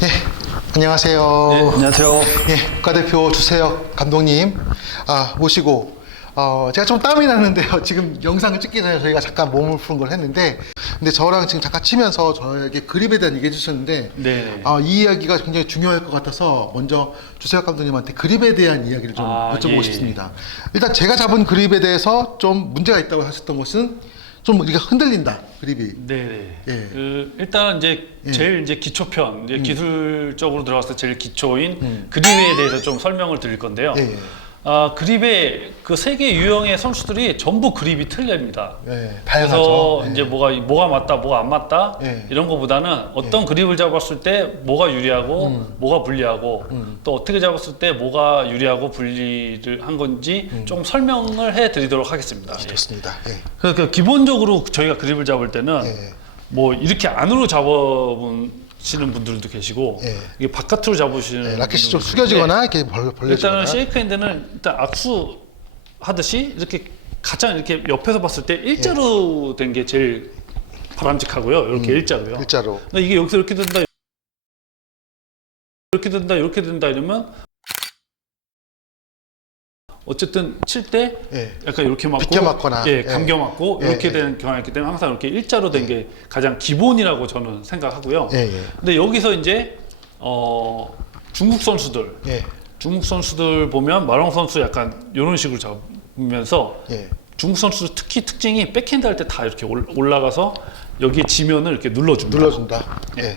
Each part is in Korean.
네, 안녕하세요. 네, 안녕하세요. 예, 국가대표 주세혁 감독님 모시고 제가 좀 땀이 나는데요. 지금 영상을 찍기 전에 저희가 잠깐 몸을 푸는 걸 했는데, 근데 저랑 지금 잠깐 치면서 저에게 그립에 대한 얘기 해주셨는데, 네. 이 이야기가 굉장히 중요할 것 같아서 먼저 주세혁 감독님한테 그립에 대한 이야기를 좀 여쭤보고 예. 싶습니다. 일단 제가 잡은 그립에 대해서 좀 문제가 있다고 하셨던 것은 좀 이렇게 흔들린다, 그립이. 네네. 예. 일단 이제 예. 제일 이제 기초편, 이제 기술적으로 들어갔을 때 제일 기초인 그립에 대해서 좀 설명을 드릴 건데요. 예. 그립의 그 세계 유형의 선수들이 전부 그립이 틀립니다. 예, 그래서 다양하죠. 예. 이제 뭐가 맞다, 뭐가 안 맞다 예. 이런 거보다는 어떤 그립을 잡았을 때 뭐가 유리하고 뭐가 불리하고 또 어떻게 잡았을 때 뭐가 유리하고 불리를 한 건지 좀 설명을 해드리도록 하겠습니다. 예. 좋습니다. 예. 그러니까 기본적으로 저희가 그립을 잡을 때는 예. 뭐 이렇게 안으로 잡으시는 분들도 계시고 예. 이게 바깥으로 잡으시는 네, 라켓이 좀 분들도 숙여지거나 이렇게 벌려지거나. 일단은 쉐이크 핸드는 일단 악수 하듯이 이렇게 가장 이렇게 옆에서 봤을 때 일자로 된 게 제일 바람직하고요. 이렇게 일자로요. 일자로. 근데 이게 여기서 이렇게 된다, 이렇게 된다, 이렇게 된다 이러면 어쨌든 칠 때 예. 약간 이렇게 맞고 비껴 맞거나. 예, 감겨 맞고 예, 이렇게 예. 되는 경향이 있기 때문에 항상 이렇게 일자로 된 게 가장 기본이라고 저는 생각하고요. 예, 예. 근데 여기서 이제 중국 선수들 보면 마롱 선수 약간 이런 식으로 잡으면서 예. 중국 선수 특히 특징이 백핸드 할 때 다 이렇게 올라가서 여기에 지면을 이렇게 눌러줍니다. 눌러준다. 예.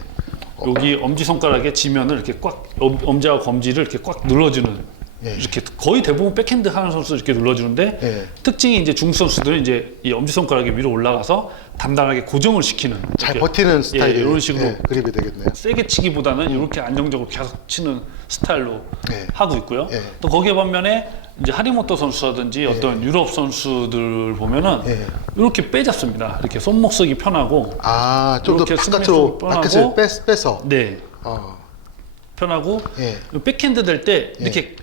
여기 엄지 손가락에 지면을 이렇게 꽉 엄지하고 검지를 이렇게 꽉 눌러주는. 예. 이렇게 거의 대부분 백핸드 하는 선수 이렇게 눌러주는데 예. 특징이 이제 중국 선수들은 이제 이 엄지 손가락이 위로 올라가서 단단하게 고정을 시키는 잘 이렇게 버티는 스타일이 이런 식으로 예, 그립이 되겠네요. 세게 치기보다는 이렇게 안정적으로 계속 치는 스타일로 예. 하고 있고요. 예. 또 거기에 반면에 이제 하리모토 선수라든지 어떤 유럽 선수들 보면은 예. 이렇게 빼잡습니다. 이렇게 손목 쓰기 편하고 좀 더 이렇게 바깥으로 스매싱 라켓을 뻔하고 빼서. 네 어. 편하고 예. 백핸드 될 때 이렇게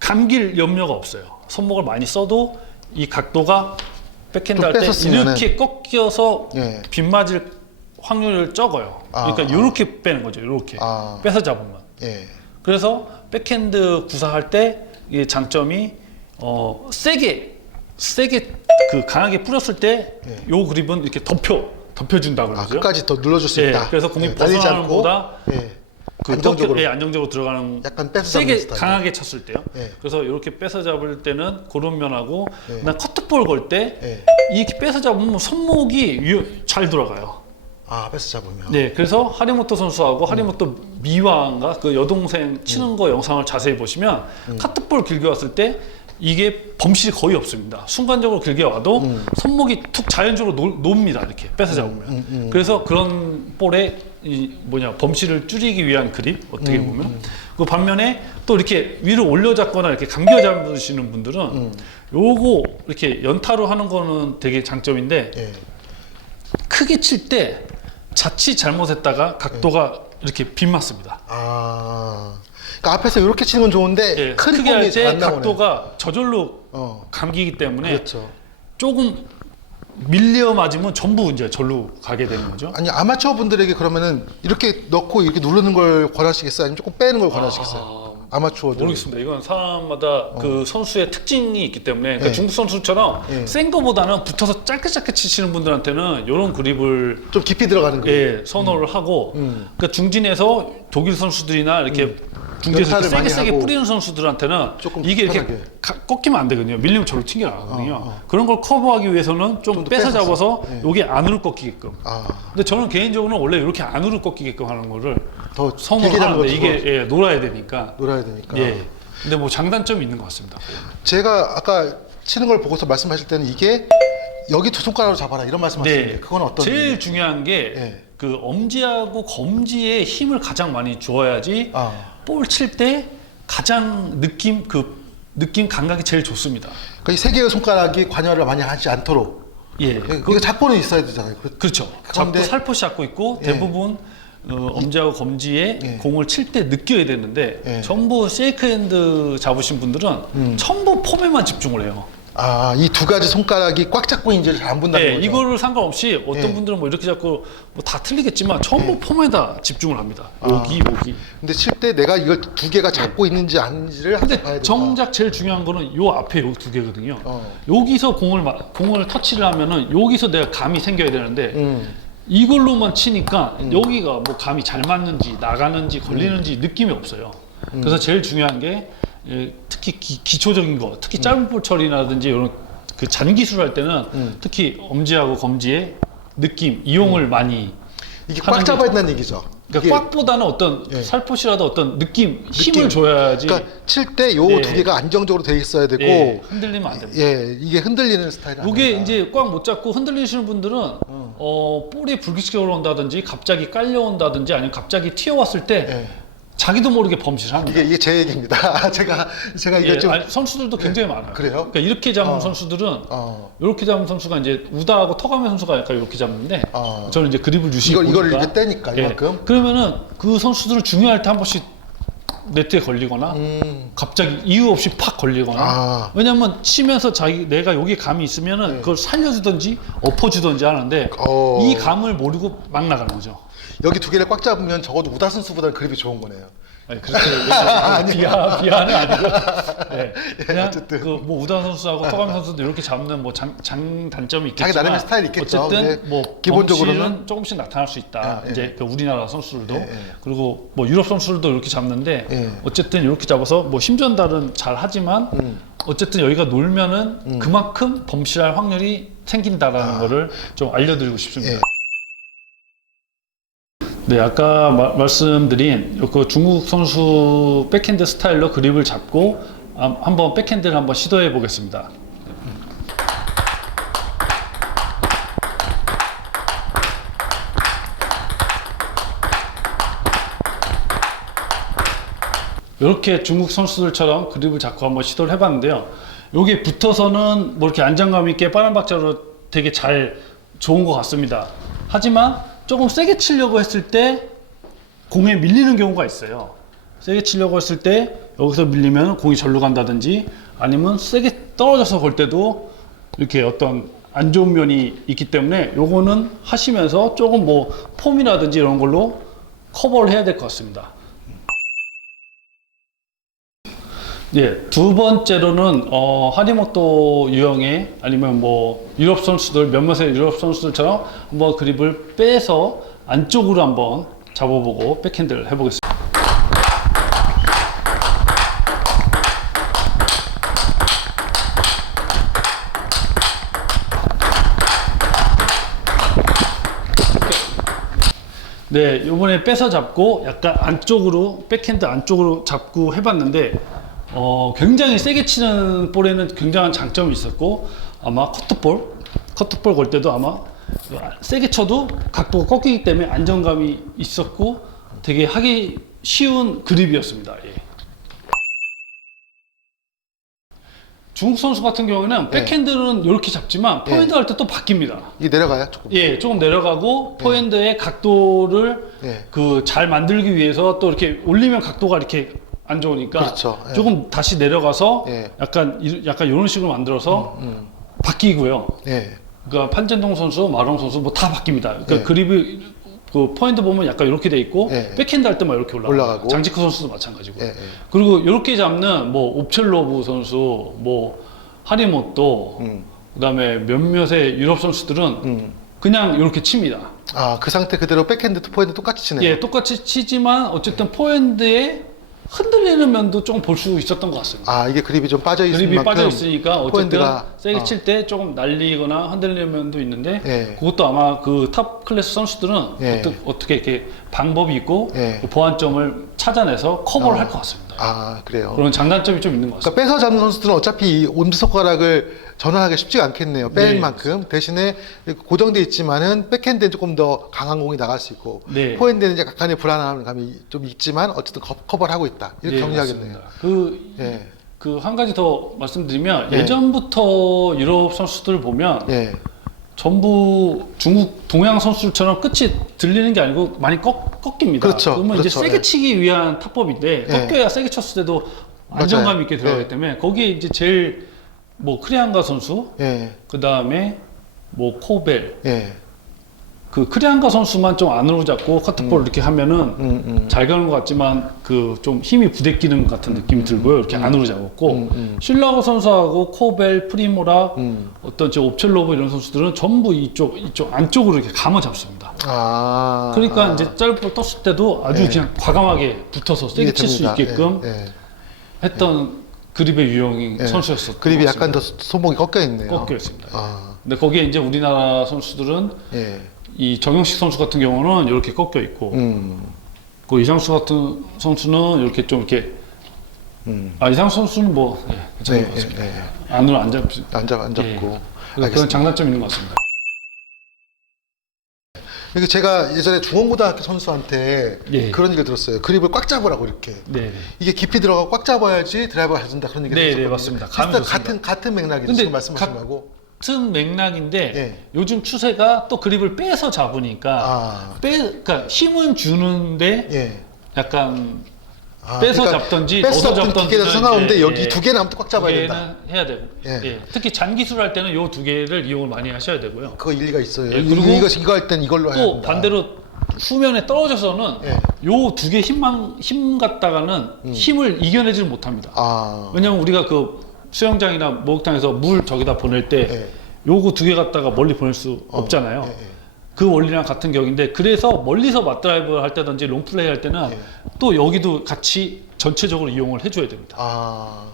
감길 염려가 없어요. 손목을 많이 써도 이 각도가 백핸드 좀 할 때 뺐었으면은. 이렇게 꺾여서 예. 빗 맞을 확률이 적어요. 그러니까 이렇게 빼는 거죠. 이렇게 빼서 잡으면. 예. 그래서 백핸드 구사할 때 이 장점이 세게 그 강하게 뿌렸을 때 요 그립은 이렇게 덮여준다 그러죠. 끝까지 더 눌러줄 수 예, 있다. 그래서 공이 예, 날리지 벗어나는 않고. 것보다 예. 그 안정적으로. 안정적으로 들어가는 약간 뺏어 잡는 세게 스타일. 강하게 쳤을 때요. 예. 그래서 이렇게 뺏어 잡을 때는 그런 면하고 예. 그다음 커트볼 걸 때 예. 이렇게 뺏어 잡으면 손목이 잘 돌아가요. 뺏어 잡으면. 네, 그래서 하리모토 선수하고 하리모토 미와인가 그 여동생 치는 거 영상을 자세히 보시면 카트볼 길게 왔을 때 이게 범실이 거의 없습니다. 순간적으로 길게 와도 손목이 툭 자연적으로 놉니다. 이렇게 뺏어 잡으면. 그래서 그런 볼에 범실을 줄이기 위한 그립 어떻게 보면. 그 반면에 또 이렇게 위로 올려 잡거나 이렇게 감겨 잡으시는 분들은 요거 이렇게 연타로 하는 거는 되게 장점인데 예. 크게 칠 때 자칫 잘못했다가 각도가 이렇게 빗맞습니다. 그러니까 앞에서 이렇게 치는 건 좋은데 예, 큰 크게 할 공이 잘 때 안 나오네. 각도가 저절로 감기기 때문에 그렇죠. 조금 밀려 맞으면 전부 이제 절로 가게 되는 거죠. 아니 아마추어 분들에게 그러면은 이렇게 넣고 이렇게 누르는 걸 권하시겠어요? 아니면 조금 빼는 걸 권하시겠어요? 아마추어들. 모르겠습니다. 이건 사람마다 그 선수의 특징이 있기 때문에 그러니까 예. 중국 선수처럼 예. 센 거보다는 붙어서 짧게 치시는 분들한테는 이런 그립을 좀 깊이 들어가는 거. 선호를 하고 그러니까 중진에서 독일 선수들이나 이렇게 중진에서 연타를 많이 세게 하고 뿌리는 선수들한테는 조금 이게 이렇게 편하게. 꺾이면 안 되거든요. 밀리면 저로 튕겨 나가거든요. 그런 걸 커버하기 위해서는 좀 더 뺏어 뺏어서. 잡아서 예. 요게 안으로 꺾이게끔. 근데 저는 개인적으로는 원래 이렇게 안으로 꺾이게끔 하는 거를 더 선호를 길게 잡는 하는데 거 이게 놀아야 되니까. 놀아야 되니까. 예. 근데 뭐 장단점이 있는 것 같습니다. 제가 아까 치는 걸 보고서 말씀하실 때는 이게 여기 두 손가락으로 잡아라 이런 말씀하시는데 그건 어떤? 제일 의미예요? 중요한 게 예. 그 엄지하고 검지에 힘을 가장 많이 줘야지 볼 칠 때 가장 느낌 감각이 제일 좋습니다. 그러니까 이 세 개의 손가락이 관여를 많이 하지 않도록. 예. 이거 잡고는 있어야 되잖아요. 그렇죠. 잡고 그런데- 살포시 잡고 있고 예. 대부분 엄지하고 검지에 예. 공을 칠 때 느껴야 되는데 예. 전부 쉐이크 핸드 잡으신 분들은 전부 폼에만 집중을 해요. 아, 이 두 가지 손가락이 꽉 잡고 있는지 잘 안 본다는 네, 거죠. 이거를 상관없이 어떤 예. 분들은 뭐 이렇게 잡고 뭐 다 틀리겠지만 전부 폼에다 집중을 합니다. 아. 여기. 근데 칠 때 내가 이걸 두 개가 잡고 있는지 아닌지를 항상 봐야 근데 된다. 정작 제일 중요한 거는 요 앞에 요 두 개거든요. 어. 여기서 공을 터치를 하면은 여기서 내가 감이 생겨야 되는데 음. 이걸로만 치니까 여기가 뭐 감이 잘 맞는지 나가는지 걸리는지 느낌이 없어요. 그래서 제일 중요한 게 특히 기초적인 거, 특히 짧은 볼 처리라든지 이런 그 잔기술 할 때는 특히 엄지하고 검지의 느낌, 이용을 많이 이게 하는 꽉 게 잡아야 된다는 얘기죠. 그러니까 이게- 꽉보다는 어떤 예. 살포시라도 어떤 힘을 줘야지. 그러니까 칠 때 요 네. 두 개가 안정적으로 돼 있어야 되고 예, 흔들리면 안 됩니다. 예, 이게 흔들리는 스타일이 이게 아니라. 이제 꽉 못 잡고 흔들리시는 분들은 볼이 불규칙적으로 온다든지 갑자기 깔려온다든지 아니면 갑자기 튀어왔을 때 예. 자기도 모르게 범실을 합니다. 이게 제 얘기입니다. 제가 이게 예, 좀 아니, 선수들도 굉장히 많아요. 그래요? 그러니까 이렇게 잡는 선수들은 어, 이렇게 잡는 선수가 이제 우다하고 터가메 선수가 약간 이렇게 잡는데 어. 저는 이제 그립을 유심히 이걸 보니까 이렇게 떼니까 이만큼. 그러면은 그 선수들은 중요할 때 한 번씩 네트에 걸리거나 갑자기 이유 없이 팍 걸리거나 아. 왜냐면 치면서 내가 여기 감이 있으면은 그걸 살려주든지 엎어주든지 하는데 어. 이 감을 모르고 막 나가는 거죠. 여기 두 개를 꽉 잡으면 적어도 우다 선수보다는 그립이 좋은 거네요. 아니, 그렇게 비하는 아니고 네, 그냥 어쨌든. 그 뭐 우다 선수하고 터가미 선수도 이렇게 잡는 뭐 장단점이 있겠지만 자기 나름의 스타일이 있겠죠. 어쨌든 근데 뭐 기본적으로는 범실은 조금씩 나타날 수 있다. 예, 예. 이제 그 우리나라 선수들도 예. 그리고 뭐 유럽 선수들도 이렇게 잡는데 예. 어쨌든 이렇게 잡아서 뭐 힘 전달은 잘 하지만 어쨌든 여기가 놀면은 그만큼 범실할 확률이 생긴다라는 거를 좀 알려드리고 싶습니다. 예. 네, 아까 말씀드린 그 중국 선수 백핸드 스타일로 그립을 잡고 한번 백핸드를 한번 시도해 보겠습니다. 이렇게 중국 선수들처럼 그립을 잡고 한번 시도를 해봤는데요. 여기 붙어서는 뭐 이렇게 안정감 있게 빠른 박자로 되게 잘 좋은 것 같습니다. 하지만 조금 세게 치려고 했을 때 공에 밀리는 경우가 있어요. 세게 치려고 했을 때 여기서 밀리면 공이 절로 간다든지 아니면 세게 떨어져서 걸 때도 이렇게 어떤 안 좋은 면이 있기 때문에 요거는 하시면서 조금 뭐 폼이라든지 이런 걸로 커버를 해야 될 것 같습니다. 예, 두 번째로는 하리모토 유형의 아니면 뭐 유럽 선수들 몇몇의 유럽 선수들처럼 한번 그립을 빼서 안쪽으로 한번 잡아보고 백핸드를 해보겠습니다. 네, 이번에 빼서 잡고 약간 안쪽으로 백핸드 안쪽으로 잡고 해봤는데 굉장히 세게 치는 볼에는 굉장한 장점이 있었고 아마 커트볼 걸 때도 아마 세게 쳐도 각도가 꺾이기 때문에 안정감이 있었고 되게 하기 쉬운 그립이었습니다. 예. 중국 선수 같은 경우에는 백핸드는 이렇게 잡지만 포핸드 할 때 또 바뀝니다. 이게 내려가요 조금. 예, 조금 내려가고 포핸드의 각도를 예. 그 잘 만들기 위해서 또 이렇게 올리면 각도가 이렇게 안 좋으니까 그렇죠. 예. 조금 다시 내려가서 예. 약간 이런 식으로 만들어서 바뀌고요. 예. 그러니까 판젠동 선수, 마롱 선수 뭐 다 바뀝니다. 그러니까 예. 그립이 그 포핸드 보면 약간 이렇게 돼 있고 예. 백핸드 할 때만 이렇게 올라가고. 장지코 선수도 마찬가지고. 예, 예. 그리고 이렇게 잡는 뭐 옵첼로브 선수, 뭐 하리모토, 그다음에 몇몇의 유럽 선수들은 그냥 이렇게 칩니다. 아, 그 상태 그대로 백핸드 투 포핸드 똑같이 치네요. 예, 똑같이 치지만 어쨌든 포핸드에 흔들리는 면도 좀 볼 수 있었던 것 같습니다. 아, 이게 그립이 좀 빠져 있을 그립이 만큼 빠져 있으니까 어쨌든 포핸드가 세게 칠 때 조금 날리거나 흔들리는 면도 있는데 예. 그것도 아마 그 탑 클래스 선수들은 예. 어떻게 이렇게 방법이 있고 예. 그 보완점을 찾아내서 커버를 할 것 같습니다. 아, 그래요. 그런 장단점이 좀 있는 것 같습니다. 그러니까 빼서 잡는 선수들은 어차피 이 엄지손가락을 전환하기 쉽지가 않겠네요. 뺄 네. 만큼. 대신에 고정돼 있지만은 백핸드는 조금 더 강한 공이 나갈 수 있고 네. 포핸드는 이제 약간의 불안한 감이 좀 있지만 어쨌든 커버를 하고 있다. 이렇게 네, 정리하겠네요. 맞습니다. 예. 그 한 가지 더 말씀드리면 예. 예전부터 유럽 선수들 보면 예. 전부 중국 동양 선수들처럼 끝이 들리는 게 아니고 많이 꺾입니다. 그렇죠. 그러면 이제 그렇죠. 세게 예. 치기 위한 타법인데 예. 꺾여야 세게 쳤을 때도 안정감 있게 들어가기 예. 때문에 거기에 이제 제일 뭐 크리안가 선수, 예. 그 다음에 뭐 코벨, 예. 그 크리안가 선수만 좀 안으로 잡고 커트볼 이렇게 하면은 잘 가는 것 같지만 그 좀 힘이 부대끼는 같은 느낌이 들고요. 이렇게 안으로 잡았고 실라고 선수하고 코벨, 프리모라, 어떤 저 옵첼로브 이런 선수들은 전부 이쪽 안쪽으로 이렇게 감아 잡습니다. 아. 그러니까 아. 이제 짧을 떴을 때도 아주 예. 그냥 과감하게 붙어서 세게 칠 수 이해됩니다. 있게끔 예. 예. 했던 그립의 유형이 예. 선수였었던 그립이 것 약간 같습니다. 더 손목이 꺾여 있네요. 꺾여 있습니다. 아. 근데 거기에 이제 우리나라 선수들은 예. 이 정영식 선수 같은 경우는 이렇게 꺾여 있고, 그 이상수 같은 선수는 이렇게 좀 이렇게, 이상수 선수는 뭐 괜찮은 네, 것 같습니다. 예, 예. 안으로 안 잡고 안 잡고. 그런 알겠습니다. 장단점이 있는 것 같습니다. 그리고 제가 예전에 중원고등학교 선수한테 예. 그런 얘기를 들었어요. 그립을 꽉 잡으라고 이렇게. 네. 이게 깊이 들어가고 꽉 잡아야지 드라이버가 잘 된다 그런 얘기를 네, 했었거든요. 네, 맞습니다. 감이 비슷한 좋습니다. 같은 맥락이죠. 근데 지금 말씀하신 거하고. 같은 맥락인데 예. 요즘 추세가 또 그립을 빼서 잡으니까 아. 그러니까 힘은 주는데 예. 약간 아, 빼서 그러니까 잡던지 빼서 넣어서 잡든 잡던지 기계에서 상관없는데 여기 예. 두 개는 아무튼 꽉 잡아야 된다. 해야 되고 예. 예. 특히 잔기술 할 때는 요 두 개를 이용을 많이 하셔야 되고요. 그거 일리가 있어요. 예, 그리고 이거 할 땐 이걸로 해야 또 된다. 반대로 후면에 떨어져서는 예. 요 두 개 힘 갖다가는 힘을 이겨내지를 못합니다. 아. 왜냐면 우리가 그 수영장이나 목욕탕에서 물 저기다 보낼 때 예. 요거 두 개 갖다가 멀리 보낼 수 없잖아요. 예, 예. 그 원리랑 같은 격인데 그래서 멀리서 맞드라이브 할 때든지 롱플레이 할 때는 예. 또 여기도 같이 전체적으로 이용을 해줘야 됩니다. 아.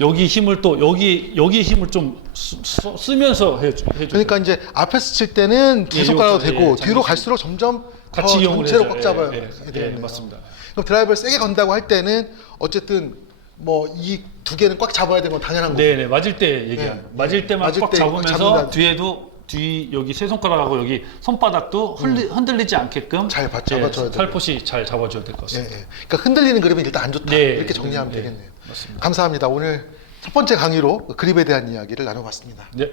여기 힘을 또 여기에 힘을 좀 쓰면서 해줘요. 그러니까 이제 앞에서 칠 때는 두 예, 손가락도 요거, 되고 예, 뒤로 장기술. 갈수록 점점 같이 더 이용을 전체로 해줘요. 꽉 잡아야 예, 되겠네요. 맞습니다. 그럼 드라이버를 세게 건다고 할 때는 어쨌든 뭐 이 두 개는 꽉 잡아야 되는 건 당연한 거고. 네네 맞을 때 얘기하는 네. 맞을 때만 맞을 꽉 때 잡으면서 잡는다. 뒤 여기 세 손가락하고 여기 손바닥도 흔들리지 않게끔 잘 잡아줘야 되고. 살포시 잘 잡아줘야 될 것 예, 같습니다. 예. 그러니까 흔들리는 그립은 일단 안 좋다. 네. 이렇게 정리하면 네. 되겠네요. 맞습니다. 감사합니다. 오늘 첫 번째 강의로 그립에 대한 이야기를 나눠봤습니다. 네.